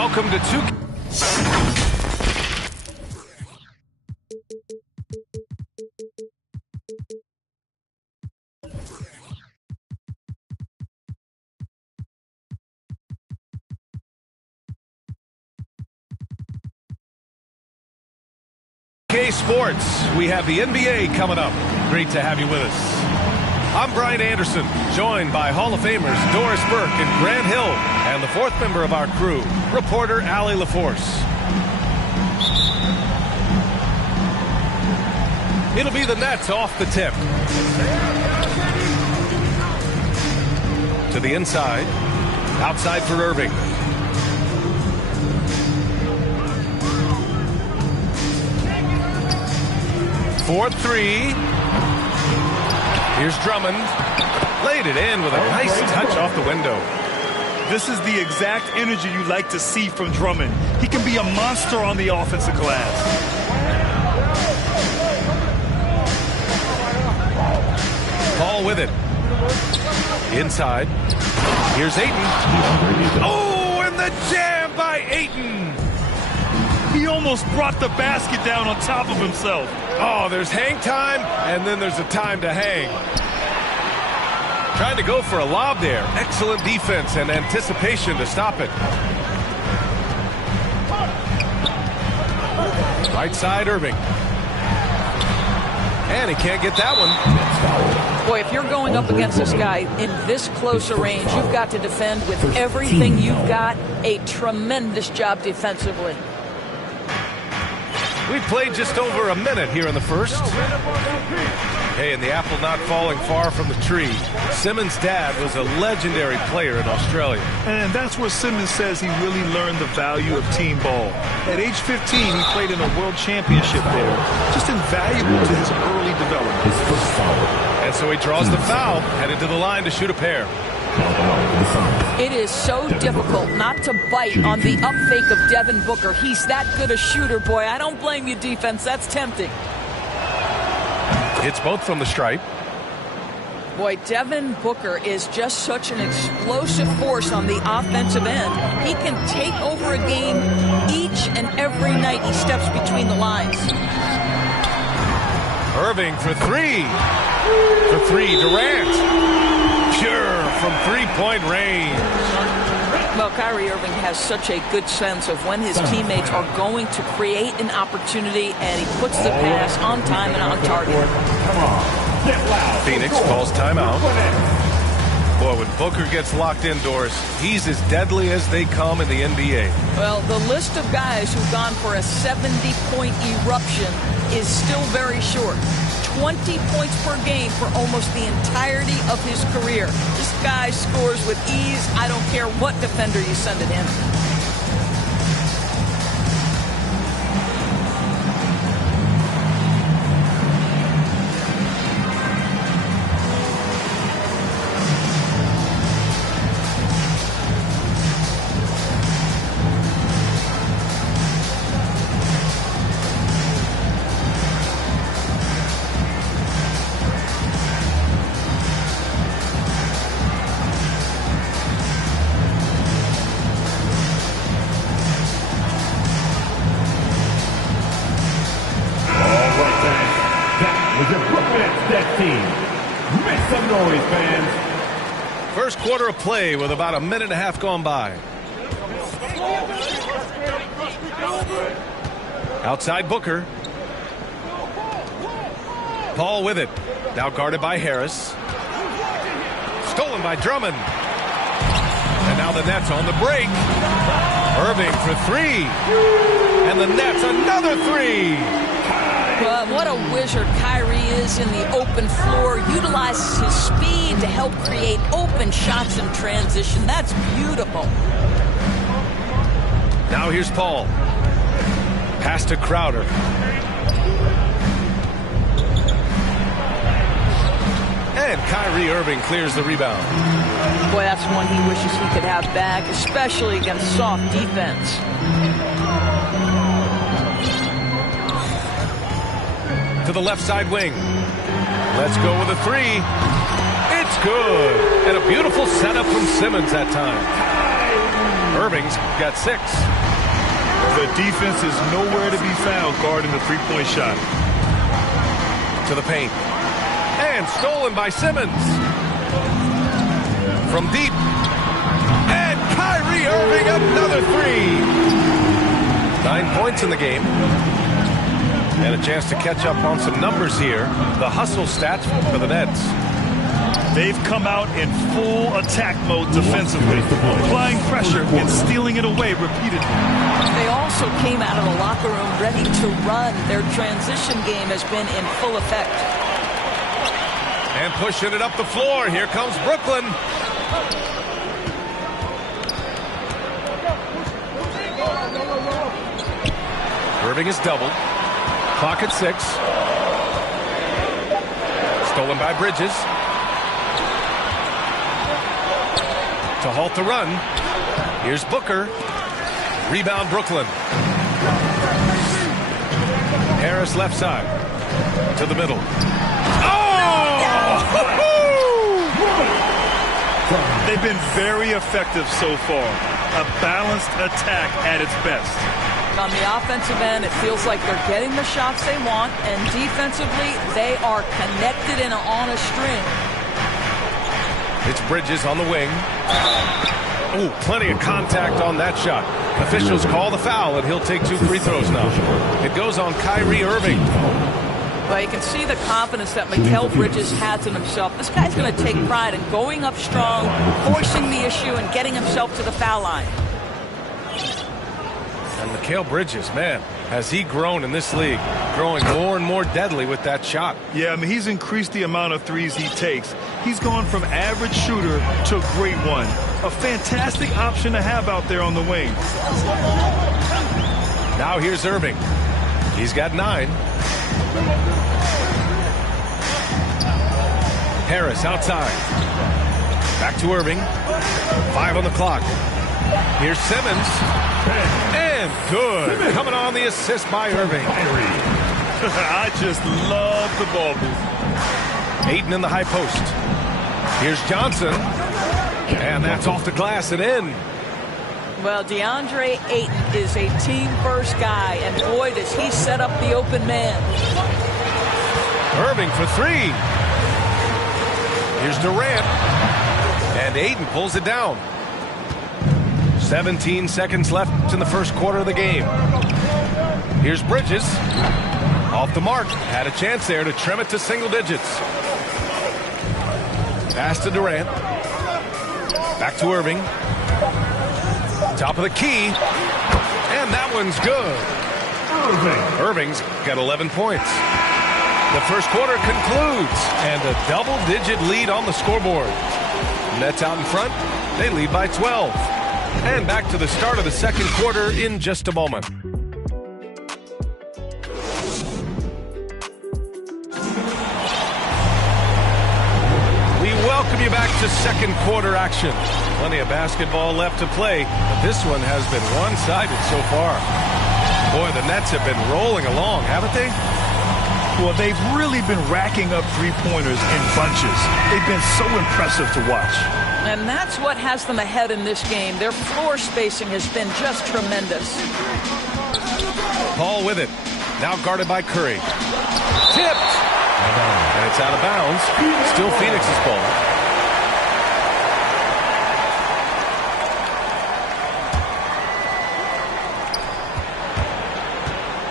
welcome to 2K. Sports. We have the NBA coming up. Great to have you with us. I'm Brian Anderson, joined by Hall of Famers Doris Burke and Grant Hill, and the fourth member of our crew, reporter Allie LaForce. It'll be the Nets off the tip. To the inside. Outside for Irving. 4-3. Here's Drummond. Laid it in with a nice touch off the window. This is the exact energy you like to see from Drummond. He can be a monster on the offensive glass. Ball with it. Inside. Here's Ayton. Oh, and the jam by Ayton. He almost brought the basket down on top of himself. Oh, there's hang time, and then there's a time to hang. Trying to go for a lob there. Excellent defense and anticipation to stop it. Right side, Irving. And he can't get that one. Boy, if you're going up against this guy in this close a range, you've got to defend with everything you've got. A tremendous job defensively. We've played just over a minute here in the first. Hey, and the apple not falling far from the tree. Simmons' dad was a legendary player in Australia. And that's where Simmons says he really learned the value of team ball. At age 15, he played in a world championship there. Just invaluable to his early development. His first foul. And so he draws the foul, headed to the line to shoot a pair. It is so difficult not to bite on the up fake of Devin Booker. He's that good a shooter, boy. I don't blame you, defense. That's tempting. Hits both from the stripe. Boy, Devin Booker is just such an explosive force on the offensive end. He can take over a game each and every night he steps between the lines. Irving for three. For three, Durant. Pure from three-point range. Well, Kyrie Irving has such a good sense of when his teammates are going to create an opportunity, and he puts the pass on time and on target. Phoenix calls timeout. Boy, when Booker gets locked indoors, he's as deadly as they come in the NBA. Well, the list of guys who've gone for a 70-point eruption is still very short. 20 points per game for almost the entirety of his career. This guy scores with ease. I don't care what defender you send at him. First quarter of play with about a minute and a half gone by. Outside Booker. Paul with it. Now guarded by Harris. Stolen by Drummond. And now the Nets on the break. Irving for three. And the Nets another three. What a wizard Kyrie is in the open floor. Utilizes his speed to help create open shots in transition. That's beautiful. Now here's Paul. Pass to Crowder. And Kyrie Irving clears the rebound. Boy, that's one he wishes he could have back, especially against soft defense. To the left side wing. Let's go with a three. It's good. And a beautiful setup from Simmons that time. Irving's got 6. The defense is nowhere to be found guarding the three-point shot. To the paint. And stolen by Simmons. From deep. And Kyrie Irving, another 3. 9 points in the game. And a chance to catch up on some numbers here. The hustle stats for the Nets. They've come out in full attack mode defensively, applying pressure and stealing it away repeatedly. They also came out of the locker room ready to run. Their transition game has been in full effect. And pushing it up the floor. Here comes Brooklyn. Irving is doubled. Clock at 6. Stolen by Bridges. To halt the run. Here's Booker. Rebound Brooklyn. Harris left side. To the middle. Oh! They've been very effective so far. A balanced attack at its best. On the offensive end, it feels like they're getting the shots they want, and defensively, they are connected and on a string. It's Bridges on the wing. Ooh, plenty of contact on that shot. Officials call the foul, and he'll take 2 free throws now. It goes on Kyrie Irving. Well, you can see the confidence that Mikal Bridges has in himself. This guy's going to take pride in going up strong, forcing the issue, and getting himself to the foul line. And Mikal Bridges, man, has he grown in this league, growing more and more deadly with that shot. Yeah, I mean, he's increased the amount of threes he takes. He's gone from average shooter to a great one. A fantastic option to have out there on the wing. Now here's Irving. He's got 9. Harris outside. Back to Irving. 5 on the clock. Here's Simmons. And good. Coming on the assist by Irving. I just love the ball move. Ayton in the high post. Here's Johnson. And that's off the glass and in. Well, DeAndre Ayton is a team-first guy, and boy, does he set up the open man. Irving for 3. Here's Durant. And Ayton pulls it down. 17 seconds left in the first quarter of the game. Here's Bridges. Off the mark. Had a chance there to trim it to single digits. Pass to Durant. Back to Irving. Top of the key. And that one's good. Irving's got 11 points. The first quarter concludes. And a double-digit lead on the scoreboard. Nets out in front. They lead by 12. And back to the start of the second quarter in just a moment. We welcome you back to second quarter action. Plenty of basketball left to play, but this one has been one-sided so far. Boy, the Nets have been rolling along, haven't they? Well, they've really been racking up three-pointers in bunches. They've been so impressive to watch. And that's what has them ahead in this game. Their floor spacing has been just tremendous. Paul with it. Now guarded by Curry. Tipped. And it's out of bounds. Still Phoenix's ball.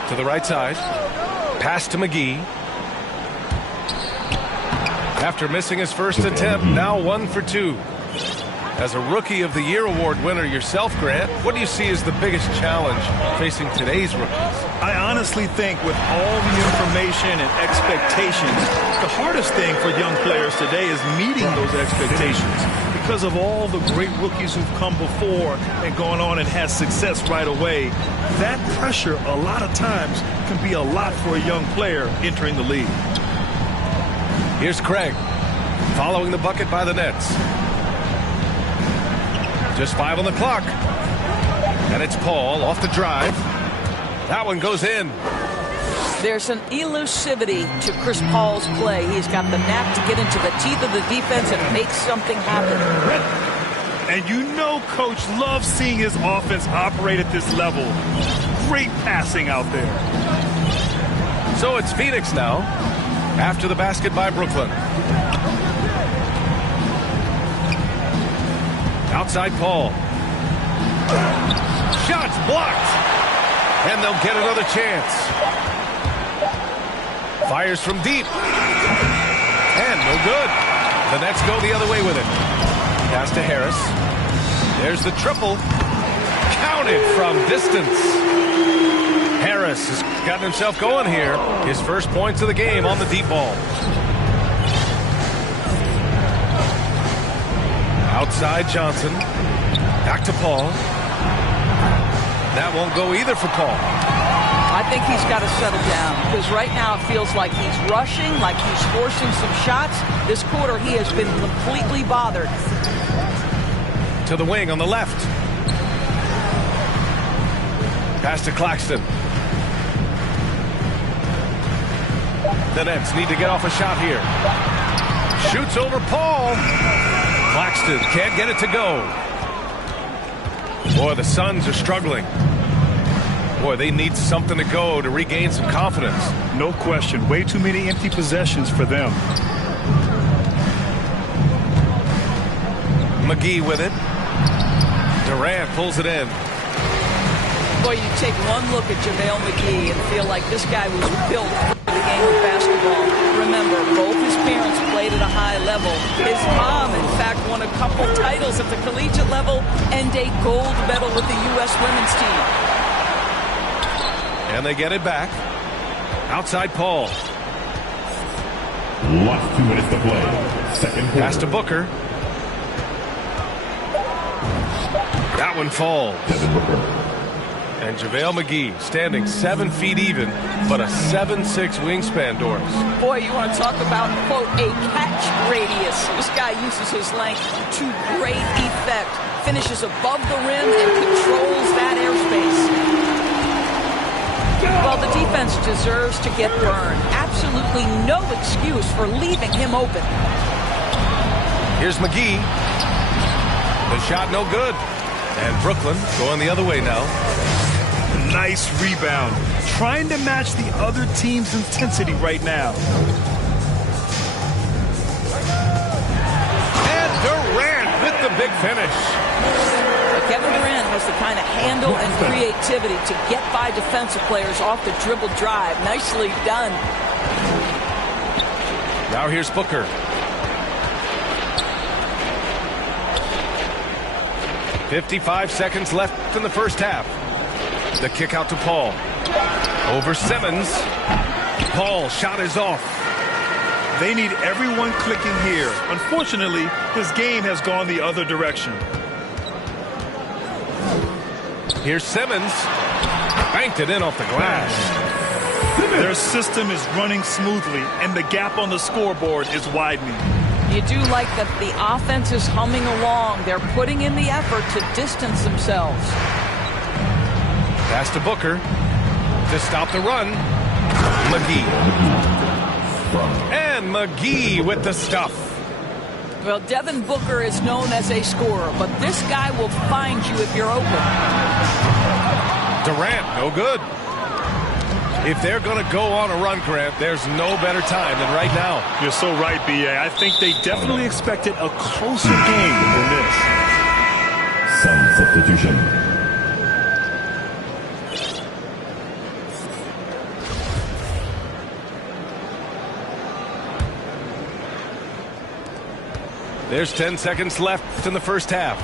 To the right side. Pass to McGee. After missing his first attempt, now 1 for 2. As a Rookie of the Year award winner yourself, Grant, what do you see as the biggest challenge facing today's rookies? I honestly think with all the information and expectations, the hardest thing for young players today is meeting those expectations. Because of all the great rookies who've come before and gone on and had success right away, that pressure a lot of times can be a lot for a young player entering the league. Here's Craig, following the bucket by the Nets. Just 5 on the clock. And it's Paul off the drive. That one goes in. There's an elusivity to Chris Paul's play. He's got the knack to get into the teeth of the defense and make something happen. And you know Coach loves seeing his offense operate at this level. Great passing out there. So it's Phoenix now, after the basket by Brooklyn. Outside Paul. Shots blocked. And they'll get another chance. Fires from deep. And no good. The Nets go the other way with it. Pass to Harris. There's the triple. Counted from distance. Harris has gotten himself going here. His first points of the game on the deep ball. Outside Johnson. Back to Paul. That won't go either for Paul. I think he's got to settle down because right now it feels like he's rushing, like he's forcing some shots. This quarter he has been completely bothered. To the wing on the left. Pass to Claxton. The Nets need to get off a shot here. Shoots over Paul. Claxton can't get it to go. Boy, the Suns are struggling. Boy, they need something to go to regain some confidence. No question. Way too many empty possessions for them. McGee with it. Durant pulls it in. Boy, you take one look at JaVale McGee and feel like this guy was built for the game of basketball. Remember, both his parents played at a high level. His mom, in fact, won a couple titles at the collegiate level and a gold medal with the U.S. women's team. And they get it back. Outside Paul. Last 2 minutes to play. Second quarter. Pass to Booker. That one falls. Devin Booker. And JaVale McGee standing 7 feet even, but a 7'6" wingspan, Doris. Boy, you want to talk about, quote, a catch radius. This guy uses his length to great effect. Finishes above the rim and controls that airspace. Well, the defense deserves to get burned. Absolutely no excuse for leaving him open. Here's McGee. The shot no good. And Brooklyn going the other way now. Nice rebound. Trying to match the other team's intensity right now. And Durant with the big finish. Kevin Durant has the kind of handle and creativity to get by defensive players off the dribble drive. Nicely done. Now here's Booker. .55 seconds left in the first half. The kick out to Paul. Over Simmons. Paul shot is off. They need everyone clicking here. Unfortunately, his game has gone the other direction. Here's Simmons. Banked it in off the glass. Their system is running smoothly, and the gap on the scoreboard is widening. You do like that the offense is humming along. They're putting in the effort to distance themselves. Pass to Booker. To stop the run. McGee. And McGee with the stuff. Well, Devin Booker is known as a scorer, but this guy will find you if you're open. Durant, no good. If they're going to go on a run, Grant, there's no better time than right now. You're so right, B.A. I think they definitely expected a closer game than this. Some substitution. There's 10 seconds left in the first half.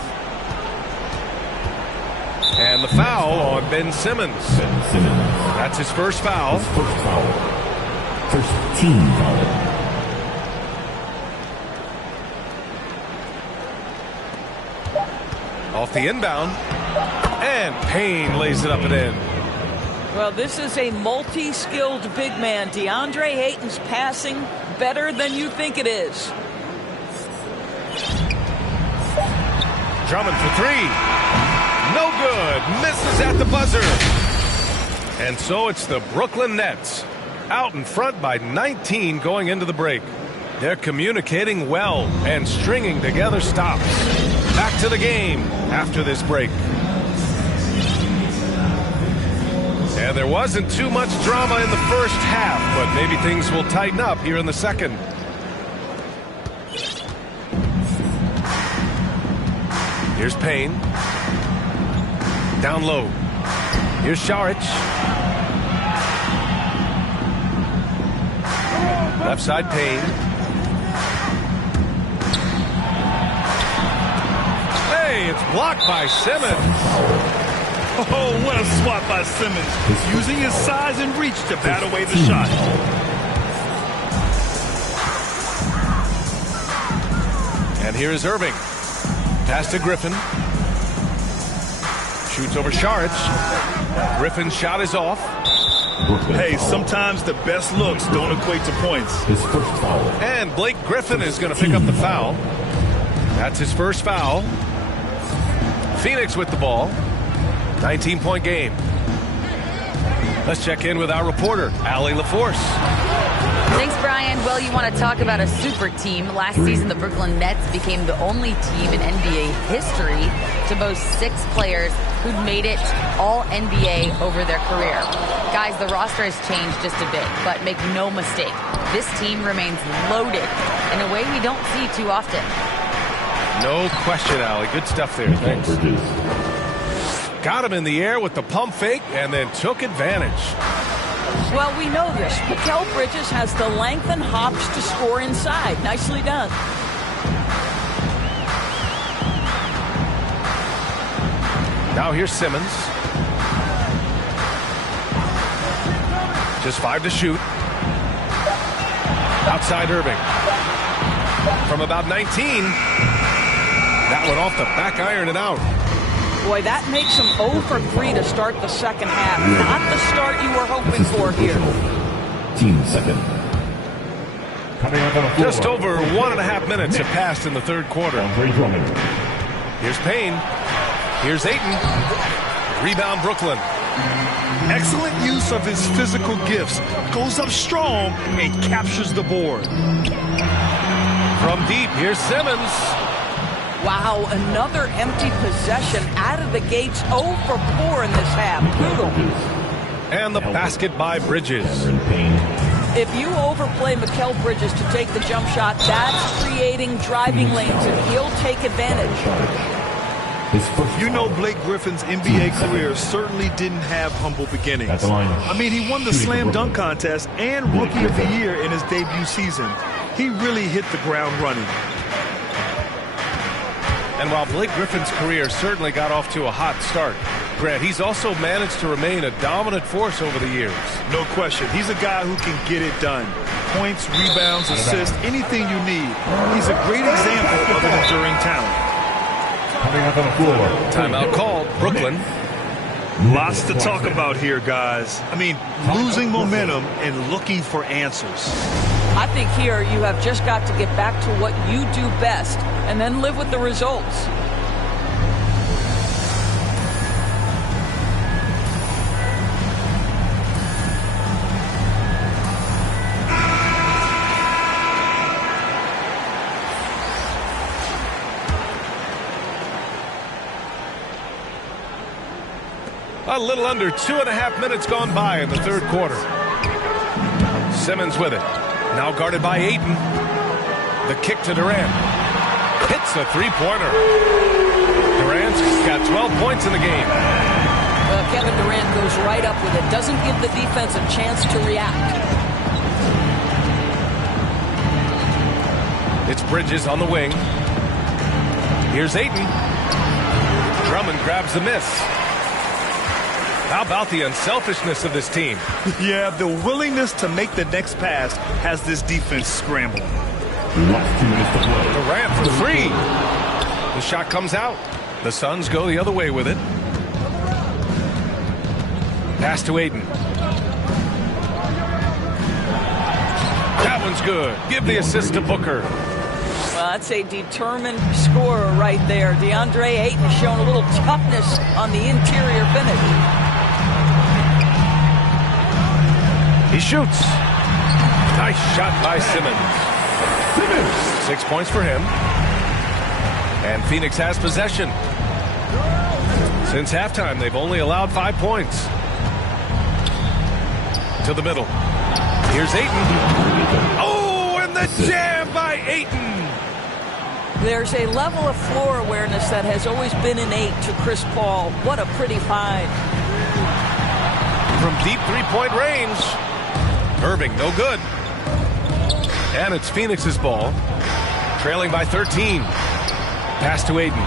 And the foul on Ben Simmons. Ben Simmons. That's his first foul. His first foul. First team foul. Off the inbound. And Payne lays it up and in. Well, this is a multi-skilled big man. DeAndre Ayton's passing better than you think it is. Drummond for three. No good. Misses at the buzzer. And so it's the Brooklyn Nets out in front by 19 going into the break. They're communicating well and stringing together stops. Back to the game after this break. And there wasn't too much drama in the first half, but maybe things will tighten up here in the second. Here's Payne. Down low. Here's Šarić. Left side Payne. Hey, it's blocked by Simmons. Oh, what a swat by Simmons, using his size and reach to bat away the shot. And here is Irving. Pass to Griffin. Shoots over Šarić. Griffin's shot is off. Hey, sometimes the best looks don't equate to points. His first foul. And Blake Griffin is going to pick up the foul. That's his first foul. Phoenix with the ball. 19-point game. Let's check in with our reporter, Allie LaForce. Thanks, Brian. Well, you want to talk about a super team. Last season, the Brooklyn Nets became the only team in NBA history to boast 6 players who'd made it all NBA over their career. Guys, the roster has changed just a bit, but make no mistake, this team remains loaded in a way we don't see too often. No question, Allie. Good stuff there. Thanks. Got him in the air with the pump fake and then took advantage. Well, we know this. Mikal Bridges has the length and hops to score inside. Nicely done. Now here's Simmons. Just 5 to shoot. Outside Irving. From about 19. That one off the back iron and out. Boy, that makes him 0 for 3 to start the second half. Not the start you were hoping for here. Team second. Just over 1.5 minutes have passed in the third quarter. Here's Payne. Here's Ayton. Rebound Brooklyn. Excellent use of his physical gifts. Goes up strong and captures the board. From deep, here's Simmons. Wow, another empty possession out of the gates. 0 for 4 in this half. Brutal. And the basket by Bridges. If you overplay Mikal Bridges to take the jump shot, that's creating driving lanes, and he'll take advantage. You know, Blake Griffin's NBA career certainly didn't have humble beginnings. I mean, he won the slam dunk contest and Rookie of the Year in his debut season. He really hit the ground running. And while Blake Griffin's career certainly got off to a hot start, Grant, he's also managed to remain a dominant force over the years. No question. He's a guy who can get it done. Points, rebounds, assists, anything you need. He's a great example of an enduring talent. Timeout called. Brooklyn. Lots to talk about here, guys. I mean, losing momentum and looking for answers. I think here you have just got to get back to what you do best and then live with the results. A little under 2.5 minutes gone by in the third quarter. Simmons with it. Now guarded by Ayton. The kick to Durant. Hits a three-pointer. Durant's got 12 points in the game. Well, Kevin Durant goes right up with it. Doesn't give the defense a chance to react. It's Bridges on the wing. Here's Ayton. Drummond grabs the miss. How about the unselfishness of this team? Yeah, the willingness to make the next pass has this defense scrambling. Durant for 3. The shot comes out. The Suns go the other way with it. Pass to Ayton. That one's good. Give the assist to Booker. Well, that's a determined scorer right there. DeAndre Ayton showing a little toughness on the interior finish. He shoots. Nice shot by Simmons. 6 points for him. And Phoenix has possession. Since halftime, they've only allowed 5 points. To the middle. Here's Ayton. Oh, and the jam by Ayton. There's a level of floor awareness that has always been innate to Chris Paul. What a pretty find. From deep three-point range. Irving, no good. And it's Phoenix's ball. Trailing by 13. Pass to Ayton.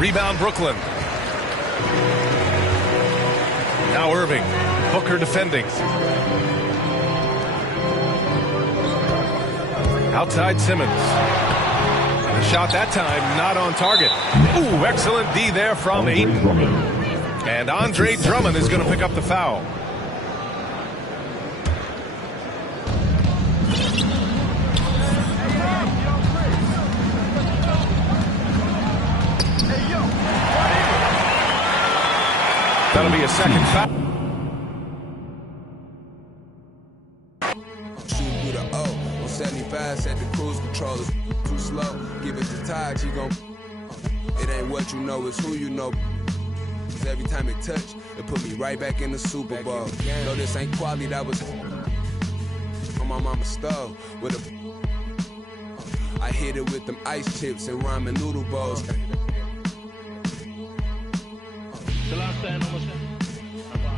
Rebound Brooklyn. Now Irving. Booker defending. Outside Simmons. And the shot that time not on target. Ooh, excellent D there from Ayton. And Andre Drummond is going to pick up the foul. That'll be a second foul. Shooting through the O. 175 set the cruise controllers too slow. Give it to Todd, you gon' it ain't what you know, it's who you know. Every time it touch, it put me right back in the Super Bowl. No, this ain't quality, that was on my mama's stove with a. I hit it with them ice chips and ramen noodle bowls. The last time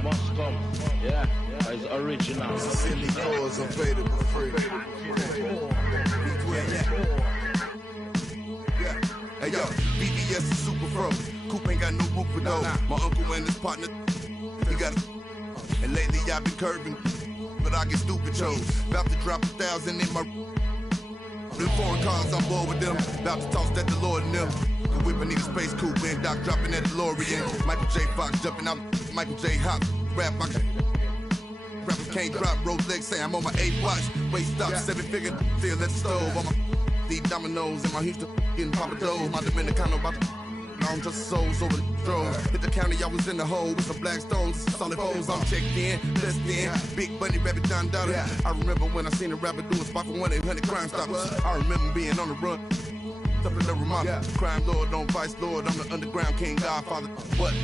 must come. Yeah, it's original. Silly cause available free. Hey yo, BBS is super pro. Coop ain't got no roof for though. My uncle and his partner, he got and lately I've been curving, but I get stupid chose. About to drop 1,000 in my them foreign cars on board with them. About to toss that DeLorean in them. The whip, I need a space coupe and Doc dropping that DeLorean. Michael J. Fox jumping out. Michael J. Hop rap. Rappers can't drop. Rolex say I'm on my 8 watch. Wait, stop, 7-figure. Still at the stove. On my deep dominoes and my Houston getting papados. My Dominicano about to. I'm just souls over the drove. Hit the county, I was in the hole with some black stones, solid foes. I'm checked in, blessed in. Big Bunny, Rabbit, Don Dollar. I remember when I seen a rapper do a spot for 1-800 Crime Stoppers. I remember being on the run. Up in the Ramada. Crime Lord, don't Vice Lord. I'm the underground king, Godfather. What?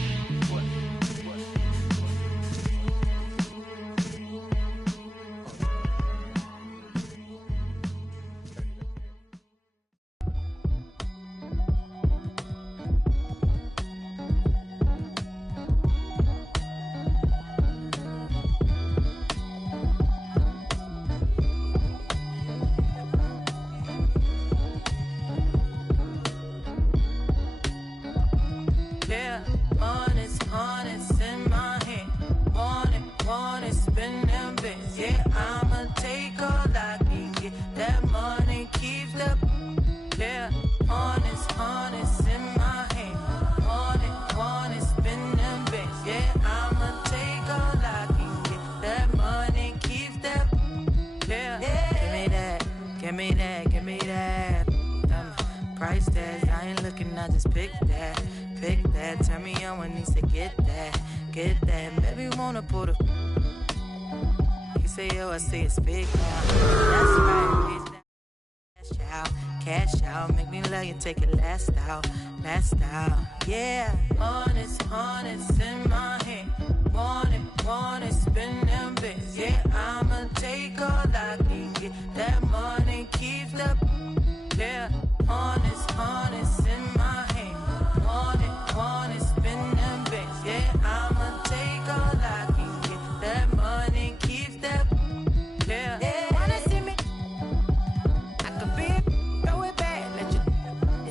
Take it last out, yeah. Honest in my hand. Want it, spend them bits. Yeah, I'ma take all I can get. That money keeps the, yeah. Honest in my hand. Want it, spend them bits. Yeah, I'ma take all I can get. That money keeps the, yeah. Wanna see me? I could be, throw it back, let you.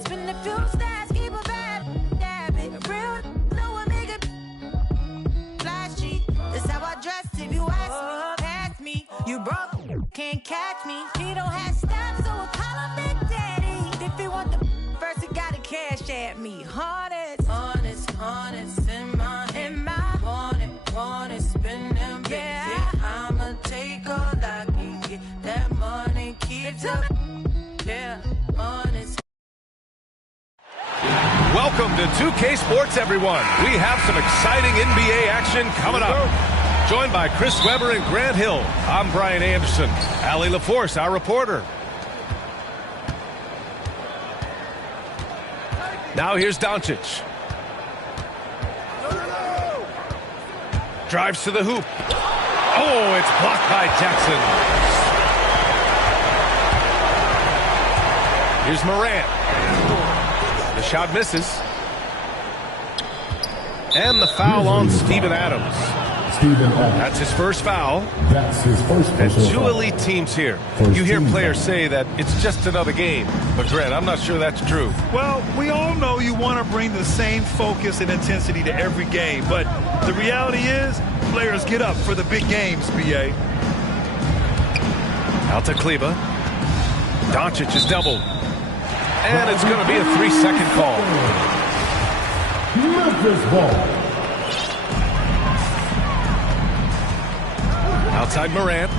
Spin a few stars, keep a vibe, dab it. Real, no one make it flashy. That's how I dress if you ask me. Pass me, you broke, can't catch me. He don't have stops, so I call him Big Daddy. If he want the first, he gotta cash at me. Honest in my hand. Want it, spin them bits. Yeah, I'ma take all I can get. That money keeps up. Yeah, honest. Welcome to 2K Sports, everyone. We have some exciting NBA action coming up. Joined by Chris Webber and Grant Hill, I'm Brian Anderson. Allie LaForce, our reporter. Now here's Doncic. Drives to the hoop. Oh, it's blocked by Jackson. Here's Morant. The shot misses. And the foul on Steven Adams. That's his first foul. That's his first And personal two foul. elite teams here. First You hear team players foul. say that it's just another game. But, Grant, I'm not sure that's true. Well, we all know you want to bring the same focus and intensity to every game, but the reality is players get up for the big games, B.A. Out to Kleba. Doncic is doubled. And it's going to be a 3-second call. Memphis ball. Outside Morant.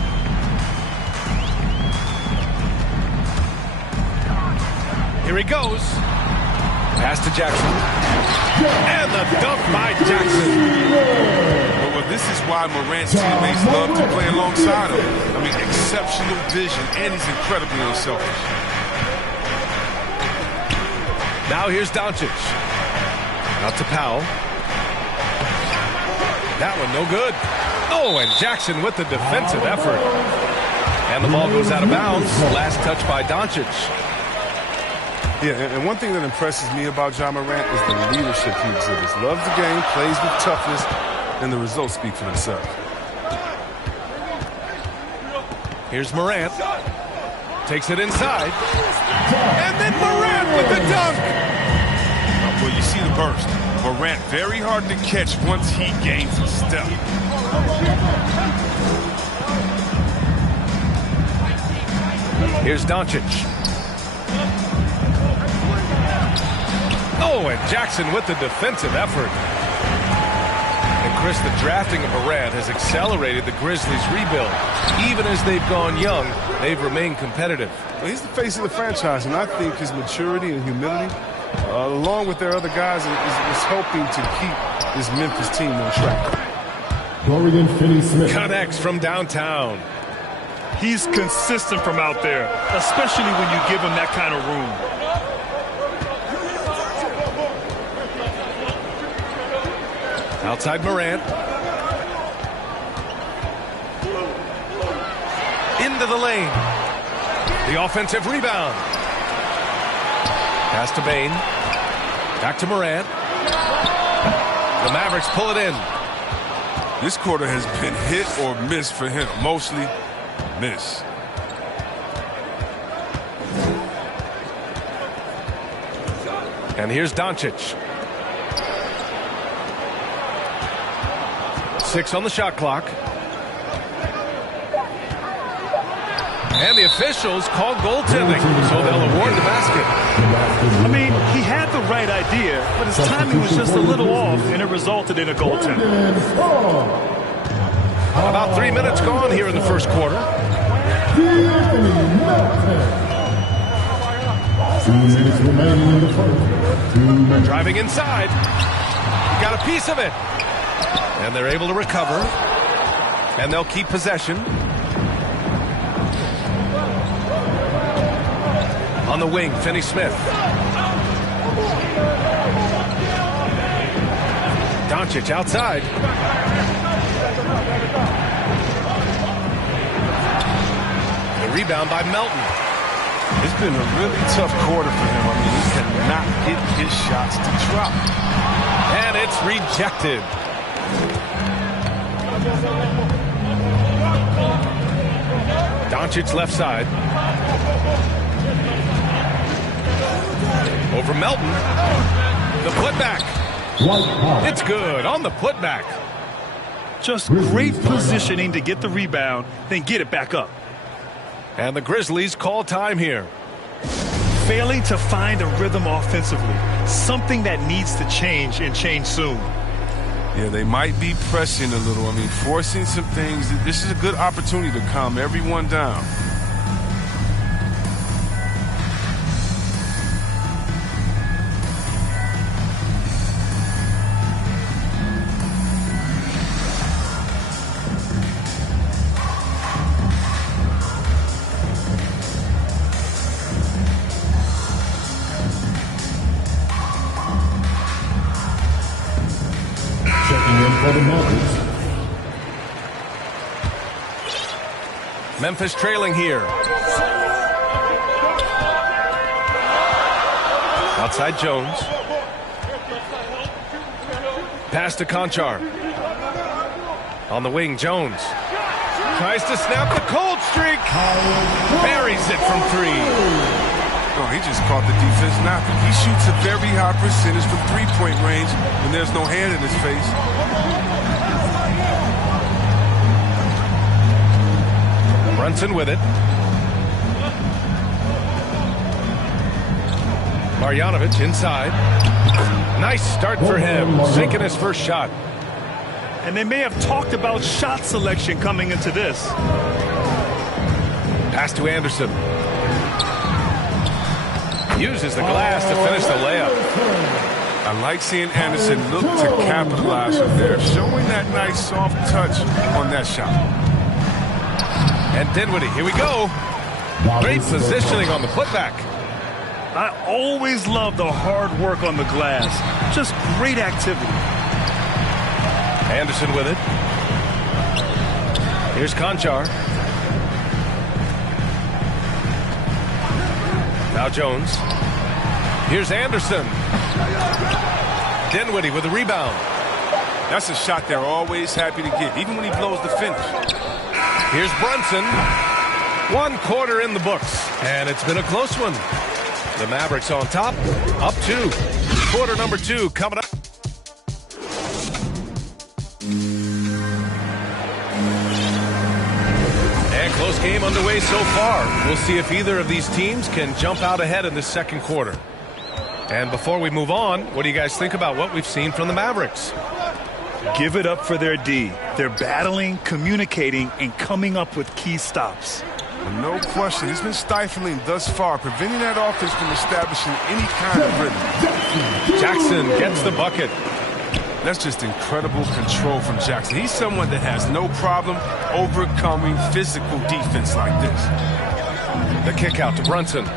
Here he goes. Pass to Jackson. And the dunk by Jackson. Well, this is why Morant's teammates love to play alongside him. I mean, exceptional vision, and he's incredibly unselfish. Now here's Doncic. Out to Powell. That one no good. Oh, and Jackson with the defensive effort. And the ball goes out of bounds. Last touch by Doncic. Yeah, and one thing that impresses me about Ja Morant is the leadership he exhibits. Loves the game, plays with toughness, and the results speak for themselves. Here's Morant. Takes it inside. And then Morant with the dunk. Well, you see the burst. Morant very hard to catch once he gains a step. Here's Doncic. Oh, and Jackson with the defensive effort. And Chris, the drafting of Morant has accelerated the Grizzlies' rebuild. Even as they've gone young, they've remained competitive. Well, he's the face of the franchise, and I think his maturity and humility, along with their other guys, is helping to keep this Memphis team on track. Dorian Finney-Smith. Connects from downtown. He's consistent from out there, especially when you give him that kind of room. Outside Morant. Into the lane. The offensive rebound. Pass to Bane. Back to Morant. The Mavericks pull it in. This quarter has been hit or miss for him. Mostly miss. And here's Doncic. 6 on the shot clock. And the officials call goaltending, so they'll award the basket. I mean, he had the right idea, but his timing was just a little off, and it resulted in a goaltender. About 3 minutes gone here in the first quarter. 2 minutes remaining in the first. 2 minutes. Driving inside. He got a piece of it. And they're able to recover. And they'll keep possession. On the wing, Finney-Smith. Doncic outside. The rebound by Melton. It's been a really tough quarter for him. I mean, he cannot get his shots to drop. And it's rejected. Doncic left side. Over Melton. The putback. It's good on the putback. Just great positioning to get the rebound, then get it back up. And the Grizzlies call time here. Failing to find a rhythm offensively, something that needs to change and change soon. Yeah, they might be pressing a little. I mean, forcing some things. This is a good opportunity to calm everyone down. for the Mavericks. Memphis trailing here. Outside Jones. Pass to Conchar. On the wing, Jones. Tries to snap the cold streak. Buries it from 3. Oh, he just caught the defense napping. He shoots a very high percentage from three-point range when there's no hand in his face. Brunson with it. Marjanovic inside. Nice start for him, sinking his first shot. And they may have talked about shot selection coming into this. Pass to Anderson. Uses the glass to finish the layup. I like seeing Anderson look to capitalize from there, showing that nice soft touch on that shot. And Dinwiddie, here we go. Great positioning on the putback. I always love the hard work on the glass. Just great activity. Anderson with it. Here's Conchar. Now Jones. Here's Anderson. Dinwiddie with the rebound. That's a shot they're always happy to get, even when he blows the finish. Here's Brunson. 1 quarter in the books, and it's been a close one. The Mavericks on top, up 2. Quarter number 2 coming up. And close game underway so far. We'll see if either of these teams can jump out ahead in this second quarter. And before we move on, what do you guys think about what we've seen from the Mavericks? Give it up for their D. They're battling, communicating, and coming up with key stops. No question, he's been stifling thus far, preventing that offense from establishing any kind of rhythm. Jackson gets the bucket. That's just incredible control from Jackson. He's someone that has no problem overcoming physical defense like this. The kick out to Brunson.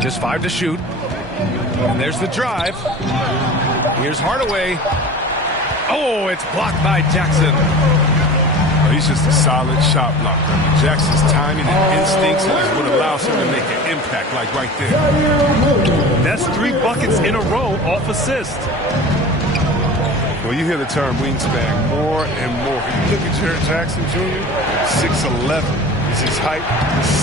Just 5 to shoot. And there's the drive. Here's Hardaway. Oh, it's blocked by Jackson. Oh, he's just a solid shot blocker. I mean, Jackson's timing and instincts is what allows him to make an impact, like right there. That's 3 buckets in a row off assist. Well, you hear the term wingspan more and more. You look at Jared Jackson Jr., 6'11". Is his height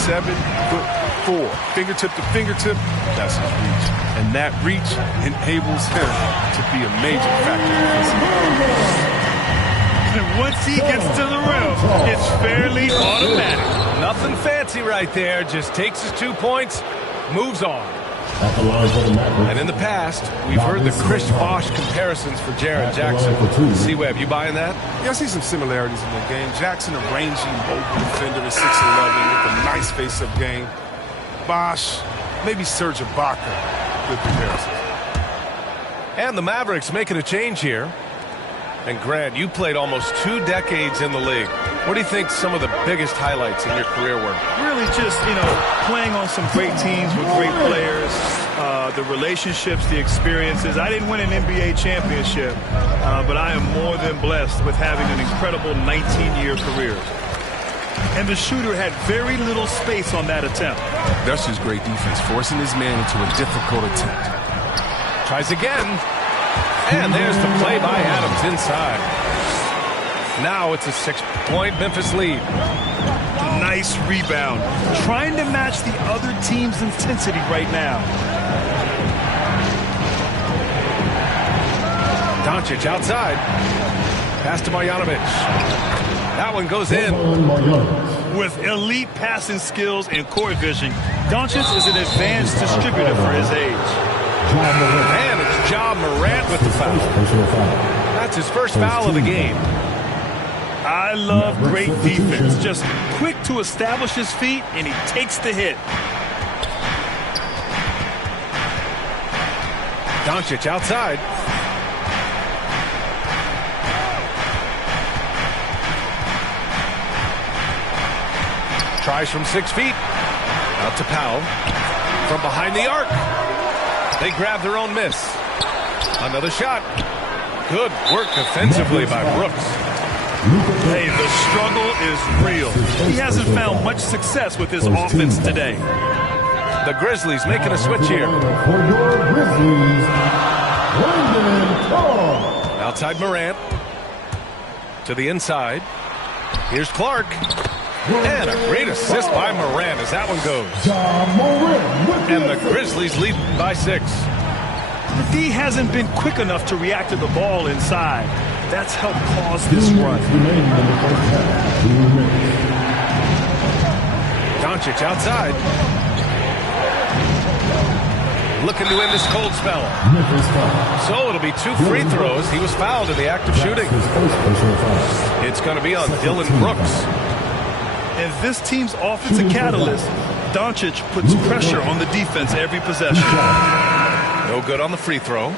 7'4". Fingertip to fingertip, that's his reach. And that reach enables him to be a major factor in this game. And once he gets to the rim, it's fairly automatic. Nothing fancy right there. Just takes his 2 points, moves on. And in the past, we've heard the Chris Bosh comparisons for Jaren Jackson. C-Web, you buying that? Yeah, I see some similarities in the game. Jackson, a rangy, mobile defender at 6'11", with a nice face-up game. Bosh, maybe Serge Ibaka, good comparison. And the Mavericks making a change here. And Grant, you played almost 2 decades in the league. What do you think some of the biggest highlights in your career were? Really just, playing on some great teams with great players, the relationships, the experiences. I didn't win an NBA championship, but I am more than blessed with having an incredible 19-year career. And the shooter had very little space on that attempt. That's just great defense, forcing his man into a difficult attempt. Tries again. And there's the play by Adams inside. Now it's a 6-point Memphis lead. Nice rebound. Trying to match the other team's intensity right now. Doncic outside. Pass to Marjanovic. That one goes in. With elite passing skills and court vision, Doncic is an advanced distributor for his age. And it's Ja Morant with the foul. That's his first foul of the game. I love great defense. Just quick to establish his feet, and he takes the hit. Doncic outside. Tries from 6 feet. Out to Powell. From behind the arc. They grab their own miss. Another shot. Good work defensively by Brooks. Hey, the struggle is real. He hasn't found much success with his offense today. The Grizzlies making a switch here. For your Grizzlies, Brandon Clark. Outside Morant. To the inside. Here's Clark. And a great assist by Morant as that one goes. And the Grizzlies lead by 6. The D hasn't been quick enough to react to the ball inside. That's helped cause this run. Doncic outside. Looking to end this cold spell. So it'll be 2 free throws. He was fouled in the act of shooting. It's going to be on Dylan Brooks. And this team's offensive catalyst, Doncic puts pressure on the defense every possession. No good on the free throw.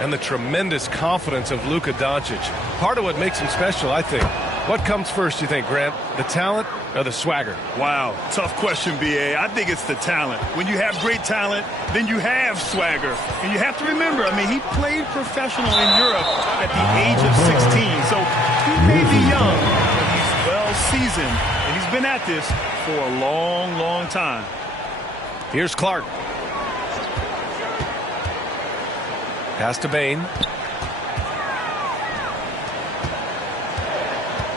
And the tremendous confidence of Luka Doncic. Part of what makes him special, I think. What comes first, you think, Grant? The talent or the swagger? Wow, tough question, B.A. I think it's the talent. When you have great talent, then you have swagger. And you have to remember, I mean, he played professional in Europe at the age of 16. So he may be young, but he's well-seasoned. And he's been at this for a long, long time. Here's Clark. Pass to Bane.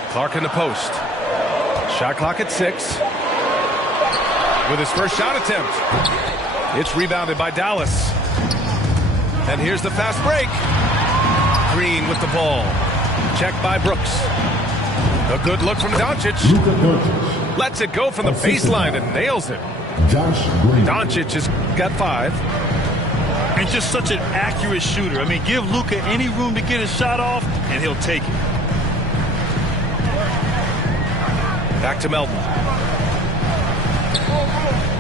Clark in the post. Shot clock at 6. With his first shot attempt. It's rebounded by Dallas. And here's the fast break. Green with the ball. Checked by Brooks. A good look from Doncic. Lets it go from the baseline and nails it. Doncic has got 5. And just such an accurate shooter. I mean, give Luka any room to get his shot off, and he'll take it. Back to Melton.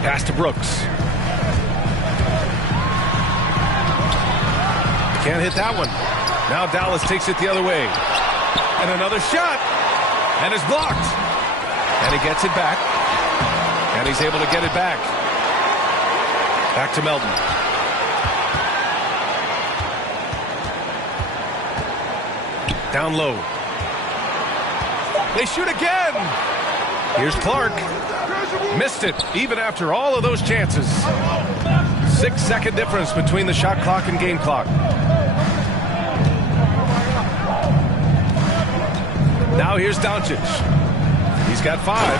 Pass to Brooks. Can't hit that one. Now Dallas takes it the other way. And another shot. And it's blocked. And he gets it back. And he's able to get it back. Back to Melton. Down low. They shoot again. Here's Clark. Missed it, even after all of those chances. 6-second difference between the shot clock and game clock. Now here's Doncic. He's got 5.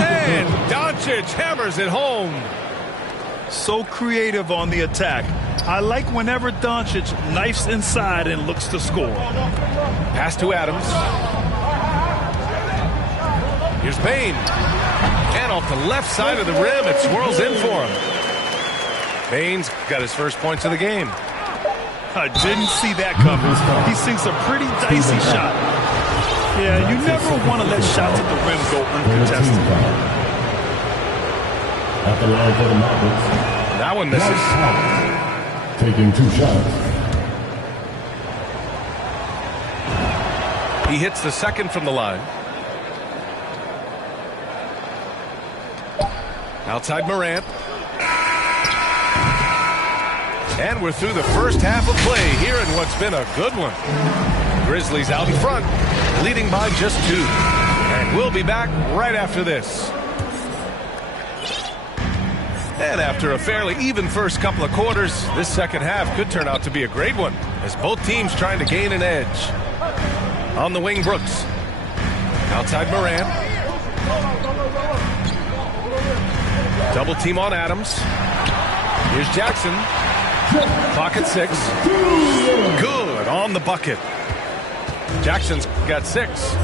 And Doncic hammers it home. So creative on the attack. I like whenever Doncic knifes inside and looks to score. Pass to Adams. Here's Bane. And off the left side of the rim, it swirls in for him. Bane's got his first points of the game. I didn't see that coming. He sinks a pretty dicey shot. Yeah, you never want to let shots at the rim go uncontested. That one misses. Taking 2 shots. He hits the second from the line. Outside Morant. And we're through the first half of play here in what's been a good one. Grizzlies out in front, leading by just 2. And we'll be back right after this. And after a fairly even first couple of quarters, this second half could turn out to be a great one, as both teams trying to gain an edge. On the wing, Brooks. Outside Morant. Double team on Adams. Here's Jackson. Clock at 6. Good on the bucket. Jackson's got 6.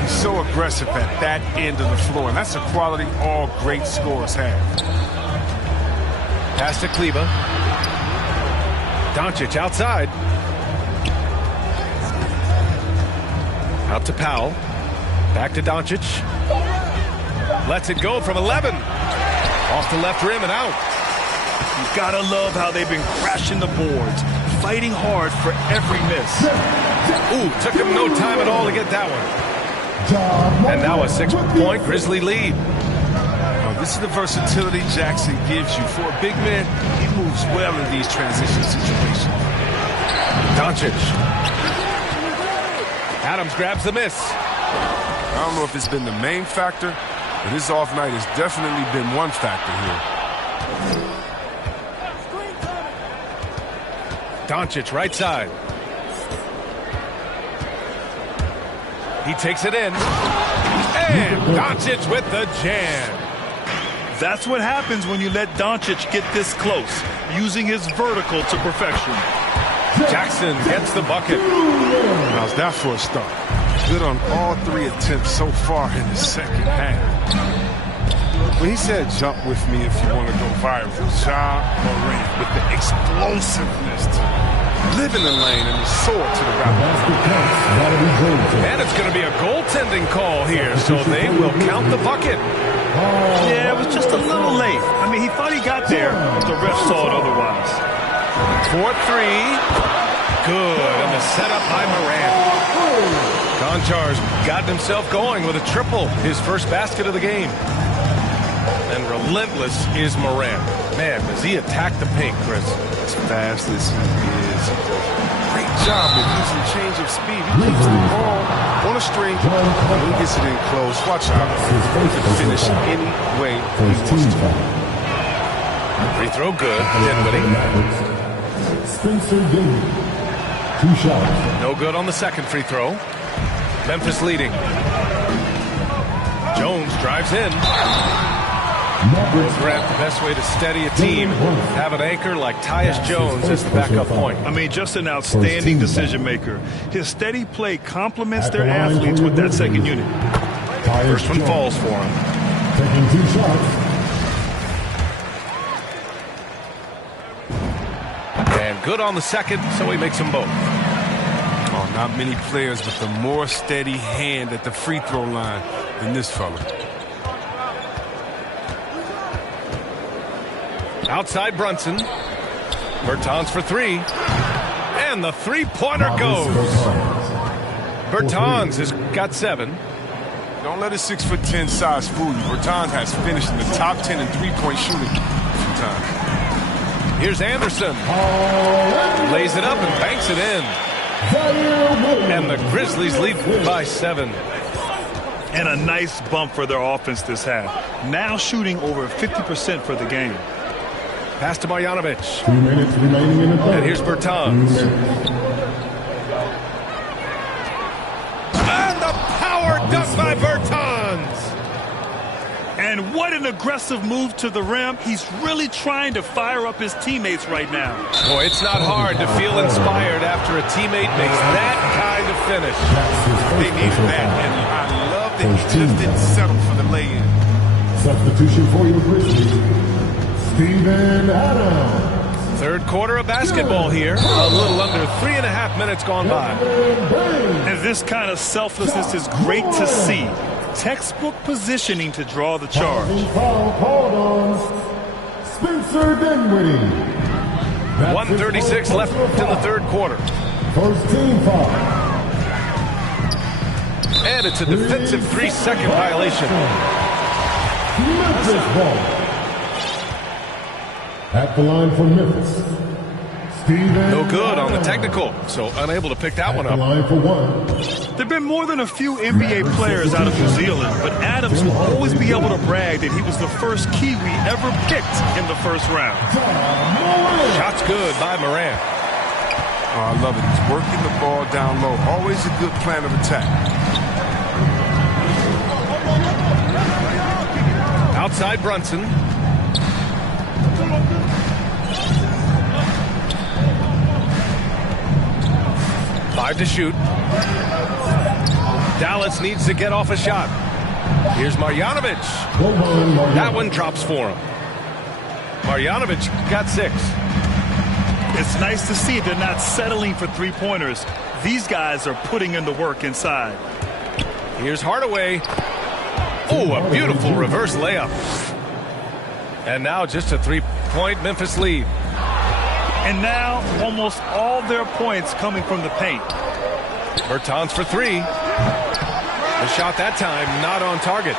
He's so aggressive at that end of the floor, and that's a quality all great scorers have. Pass to Kleba. Doncic outside. Out to Powell. Back to Doncic. Lets it go from 11. Off the left rim and out. You gotta love how they've been crashing the boards, fighting hard for every miss. Ooh, took him no time at all to get that one. And now a 6-point Grizzly lead. Now This is the versatility Jackson gives you. For a big man, he moves well in these transition situations. Doncic. Adams grabs the miss. I don't know if it's been the main factor, but his off night has definitely been one factor here. Doncic, right side. He takes it in. And Doncic with the jam. That's what happens when you let Doncic get this close, using his vertical to perfection. Jackson gets the bucket. How's that for a start? Good on all 3 attempts so far in the second half. When he said jump with me if you want to go viral, Ja Morant with the explosiveness to live in the lane and the sword to the rack. And it's going to be a goaltending call here, so they will count the bucket. Yeah, it was just a little late. I mean, he thought he got there, but the ref saw it otherwise. 4-3. Good, and the setup by Morant. Gonchar's gotten himself going with a triple, his first basket of the game. And relentless is Morant. Man, does he attack the paint, Chris? As fast as he is, he does a great job of using change of speed. He keeps the ball on a string, and he gets it in close. Watch out. He can finish any way he wants to. Free throw good. Dinwiddie. Spencer Dinwiddie. 2 shots. No good on the second free throw. Memphis leading. Jones drives in. Grant, the best way to steady a team, have an anchor like Tyus Jones as the backup point. I mean, just an outstanding decision maker. His steady play complements their athletes with that second unit. First one falls for him. Taking 2 shots. And good on the second, so he makes them both. Oh, not many players with a more steady hand at the free throw line than this fella. Outside Brunson. Bertans for 3. And the three-pointer goes. Bertans has got 7. Don't let his 6'10" size fool you. Bertans has finished in the top 10 in three-point shooting a few times. Here's Anderson. Lays it up and banks it in. And the Grizzlies lead by 7. And a nice bump for their offense this half. Now shooting over 50% for the game. Pass to Marjanovic. 2 minutes remaining in the third. And here's Bertans. And the power dunk by Bertans. And what an aggressive move to the rim. He's really trying to fire up his teammates right now. Boy, it's not hard to feel inspired after a teammate makes that kind of finish. They needed that, and I love that he just didn't settle for the lay-in. Substitution for your Grizzlies. Steven Adams. Third quarter of basketball here. A little under 3.5 minutes gone by. And this kind of selflessness is great to see. Textbook positioning to draw the charge. Foul called on Spencer Dinwiddie. 1:36 left in the third quarter. First team foul. And it's a defensive 3-second violation. Memphis ball. At the line for Memphis. Steven. No good on the technical, so unable to pick that one up. Line for 1. There have been more than a few NBA players out of New Zealand, but Adams will always be able to brag that he was the first Kiwi ever picked in the first round. Shot's good by Morant. Oh, I love it. He's working the ball down low. Always a good plan of attack. Outside Brunson. Five to shoot. Dallas needs to get off a shot. Here's Marjanovic. That one drops for him. Marjanovic got 6. It's nice to see they're not settling for three-pointers. These guys are putting in the work inside. Here's Hardaway. Oh, a beautiful reverse layup. And now just a 3-point Memphis lead. And now almost all their points coming from the paint. Bertans for 3. The shot that time not on target.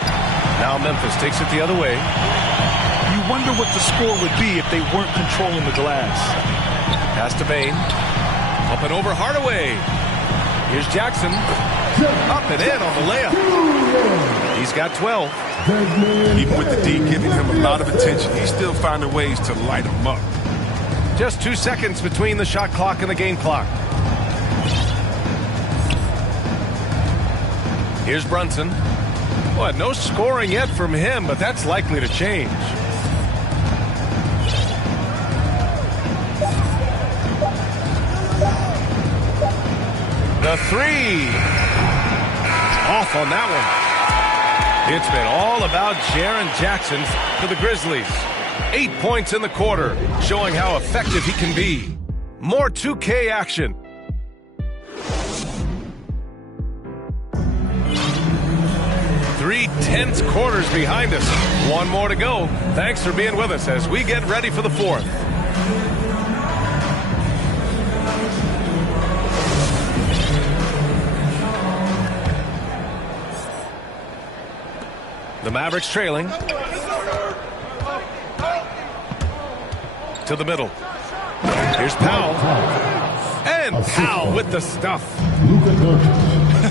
Now Memphis takes it the other way. You wonder what the score would be if they weren't controlling the glass. Pass to Bain. Up and over Hardaway. Here's Jackson. Up and in on the layup. He's got 12. Even with the D giving him a lot of attention, he's still finding ways to light him up. Just 2 seconds between the shot clock and the game clock. Here's Brunson. Boy, no scoring yet from him, but that's likely to change. The three. Off on that one. It's been all about Jaren Jackson for the Grizzlies. 8 points in the quarter, showing how effective he can be. More 2K action. Three tense quarters behind us. One more to go. Thanks for being with us as we get ready for the fourth. The Mavericks trailing. To the middle. Here's Powell. And Powell with the stuff.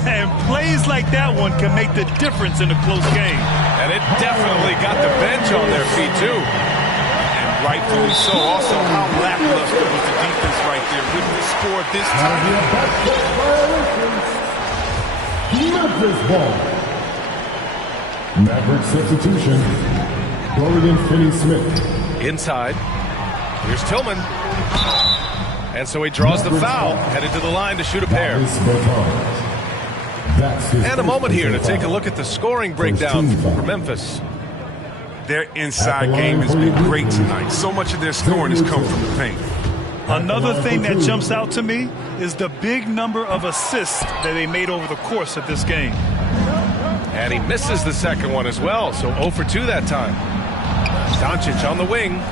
And plays like that one can make the difference in a close game. And it definitely got the bench on their feet, too. And rightfully so. Also, how lackluster was the defense right there. Wouldn't have scored this time. Memphis ball. Maverick substitution. Dorian Finney-Smith. Inside. Here's Tillman. And so he draws the foul, headed to the line to shoot a pair. And a moment here to take a look at the scoring breakdown for Memphis. Their inside game has been great tonight. So much of their scoring has come from the paint. Another thing that jumps out to me is the big number of assists that they made over the course of this game. And he misses the second one as well, so 0 for 2 that time. Doncic on the wing.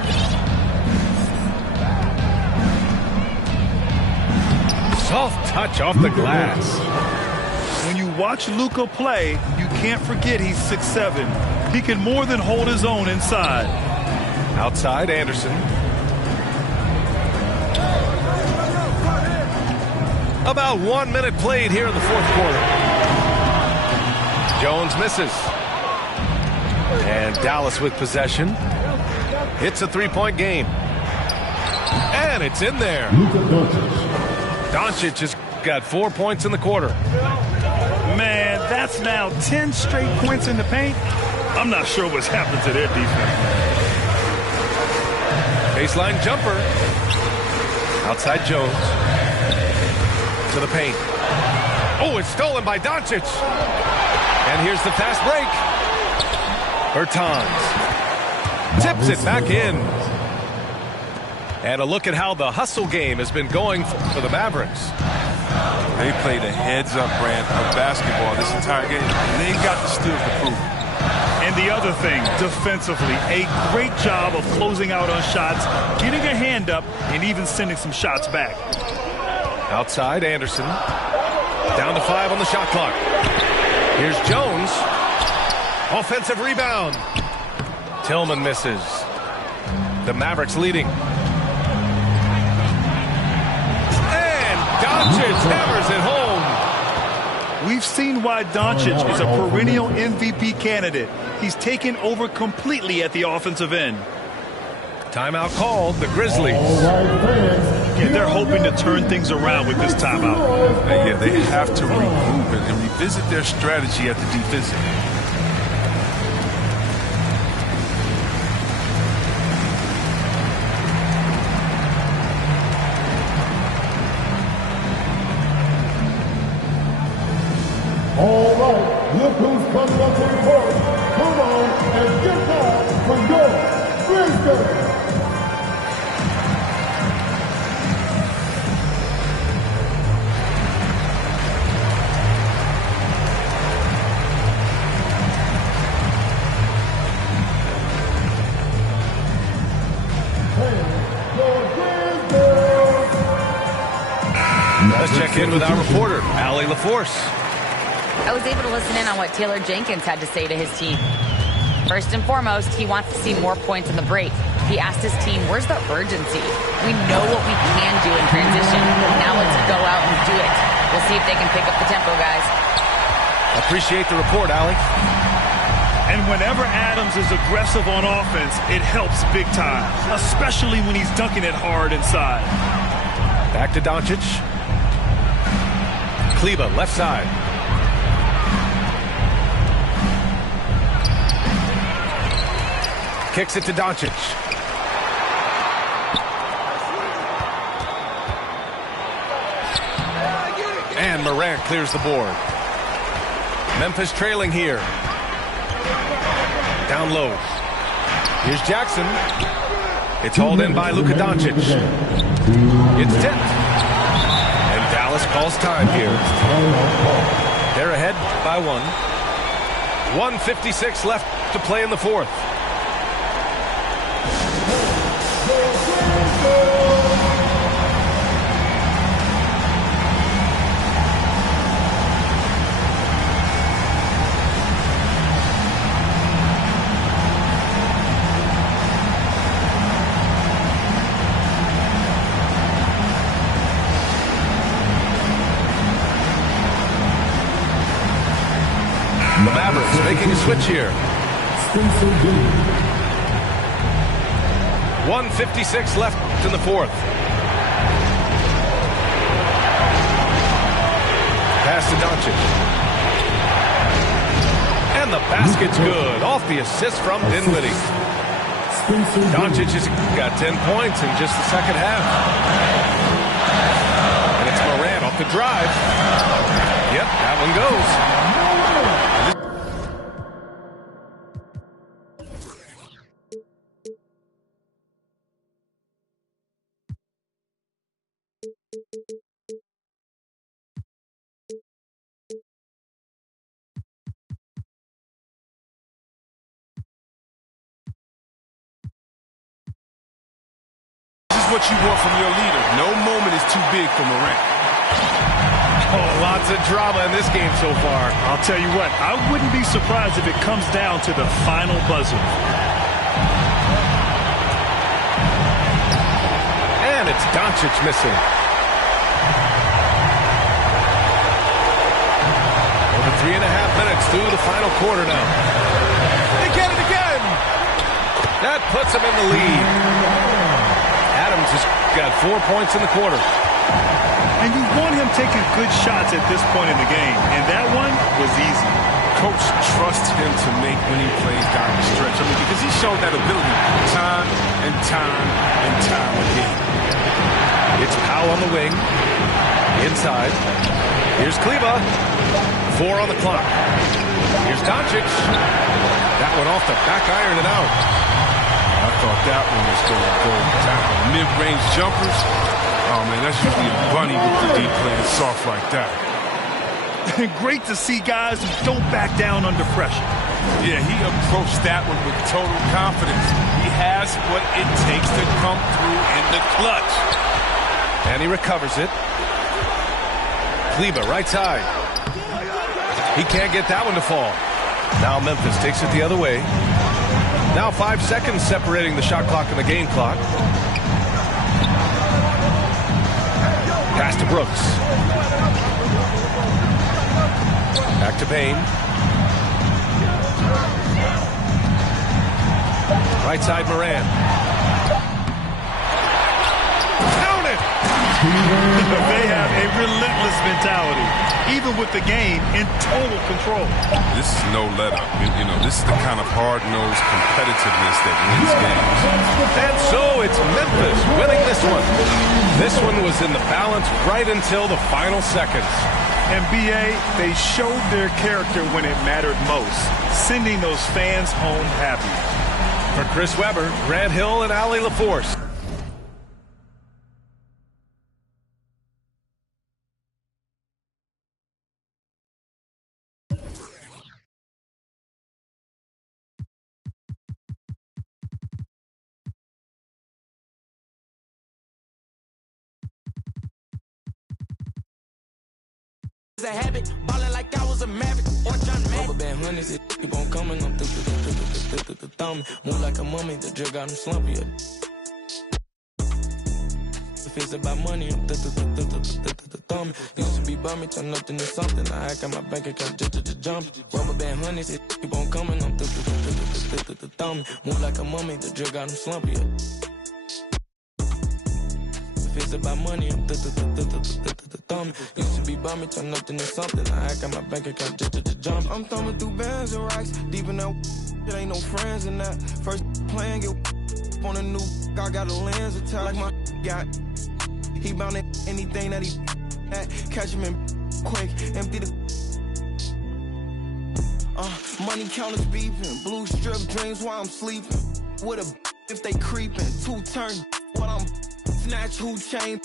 Soft touch off the glass. When you watch Luka play, you can't forget he's 6'7". He can more than hold his own inside. Outside, Anderson. About 1 minute played here in the fourth quarter. Jones misses. And Dallas with possession. It's a three-point game. And it's in there. Doncic has got 4 points in the quarter. Man, that's now 10 straight points in the paint. I'm not sure what's happened to their defense. Baseline jumper. Outside Jones. To the paint. Oh, it's stolen by Doncic. And here's the fast break. Bertans tips it back in. And a look at how the hustle game has been going for the Mavericks. They played a heads-up brand of basketball this entire game, and they got the steals to prove it. And the other thing, defensively, a great job of closing out on shots, getting a hand up, and even sending some shots back. Outside, Anderson. Down to 5 on the shot clock. Here's Jones. Offensive rebound. Tillman misses. The Mavericks leading. And Doncic hammers it home. We've seen why Doncic is a perennial MVP candidate. He's taken over completely at the offensive end. Timeout called, the Grizzlies. Yeah, they're hoping to turn things around with this timeout. Yeah, they have to regroup and revisit their strategy at the defensive end. All right, look who's coming up to the court. Come on and get down for your Grizzlies. Let's check in with our reporter, Allie LaForce. I was able to listen in on what Taylor Jenkins had to say to his team. First and foremost, he wants to see more points in the break. He asked his team, where's the urgency? We know what we can do in transition. Now let's go out and do it. We'll see if they can pick up the tempo, guys. Appreciate the report, Allie. And whenever Adams is aggressive on offense, it helps big time, especially when he's dunking it hard inside. Back to Doncic. Kleba, left side. Kicks it to Doncic. And Morant clears the board. Memphis trailing here. Down low. Here's Jackson. It's hauled in by Luka Doncic. It's tipped. And Dallas calls time here. They're ahead by 1. 1:56 left to play in the fourth. The Mavericks making a switch here. 1:56 left in the fourth. Pass to Doncic. And the basket's good. Off the assist from Dinwiddie. Doncic has got 10 points in just the second half. And it's Morant off the drive. Yep, that one goes. What you want from your leader. No moment is too big for Morant. Oh, lots of drama in this game so far. I'll tell you what, I wouldn't be surprised if it comes down to the final buzzer. And it's Doncic missing. Over 3.5 minutes through the final quarter now. They get it again. That puts them in the lead. Adams has got 4 points in the quarter. And you want him taking good shots at this point in the game. And that one was easy. Coach trusts him to make winning plays down the stretch. I mean, because he showed that ability time and time and time again. It's Powell on the wing. Inside. Here's Kleba. 4 on the clock. Here's Doncic. That one off the back iron and out. I thought that one was going to go down. Mid-range jumpers. Oh, man, that's usually a bunny with the deep playing soft like that. Great to see guys who don't back down under pressure. Yeah, he approached that one with total confidence. He has what it takes to come through in the clutch. And he recovers it. Kleba, right side. He can't get that one to fall. Now Memphis takes it the other way. Now 5 seconds separating the shot clock and the game clock. Pass to Brooks. Back to Payne. Right side Moran. Count it! They have a relentless mentality, even with the game in total control. This is no let-up. You know, this is the kind of hard-nosed competitiveness that wins games. And so it's Memphis winning this one. This one was in the balance right until the final seconds. And B.A., they showed their character when it mattered most, sending those fans home happy. For Chris Webber, Grant Hill, and Allie LaForce. A habit, ballin' like I was a maverick or John Madden. Over bad hundreds, it keep on coming. I'm through. thumb. Move like a mummy, the drill got him slumpy. If it's about money, I'm thumb. Used to be bummy, turn nothing to something. I hack on my bank account just jump. Rubber band honeys, it keep on coming. I'm thumb. Move like a mummy, the drill got him slumpy. If it's about money, I'm thumb. Used to be bummy, turn nothing to something. I hack on my bank account just jump. I'm thumbing through bands and racks. Deep in that, it ain't no friends in that. First playing, get on a new, I got a lens attached like my got. He bound at anything that he at. Catch him in quick, empty the money counters beeping. Blue strip dreams while I'm sleeping. With a if they creeping. 2 turn what I'm snatch who chain.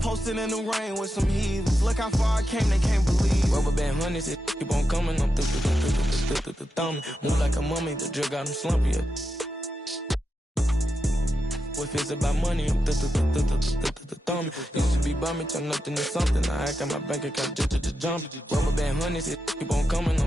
Posted in the rain with some heathens. Look how far I came, they can't believe. Rubber band honeys, it keep on coming. I'm thumb. Move like a mummy, the drill got him slumpy. If it's about money, I'm thumb. Used to be bummy, turn nothing to something. I hack on my bank account just jump. Rubber band honeys, it keep on coming.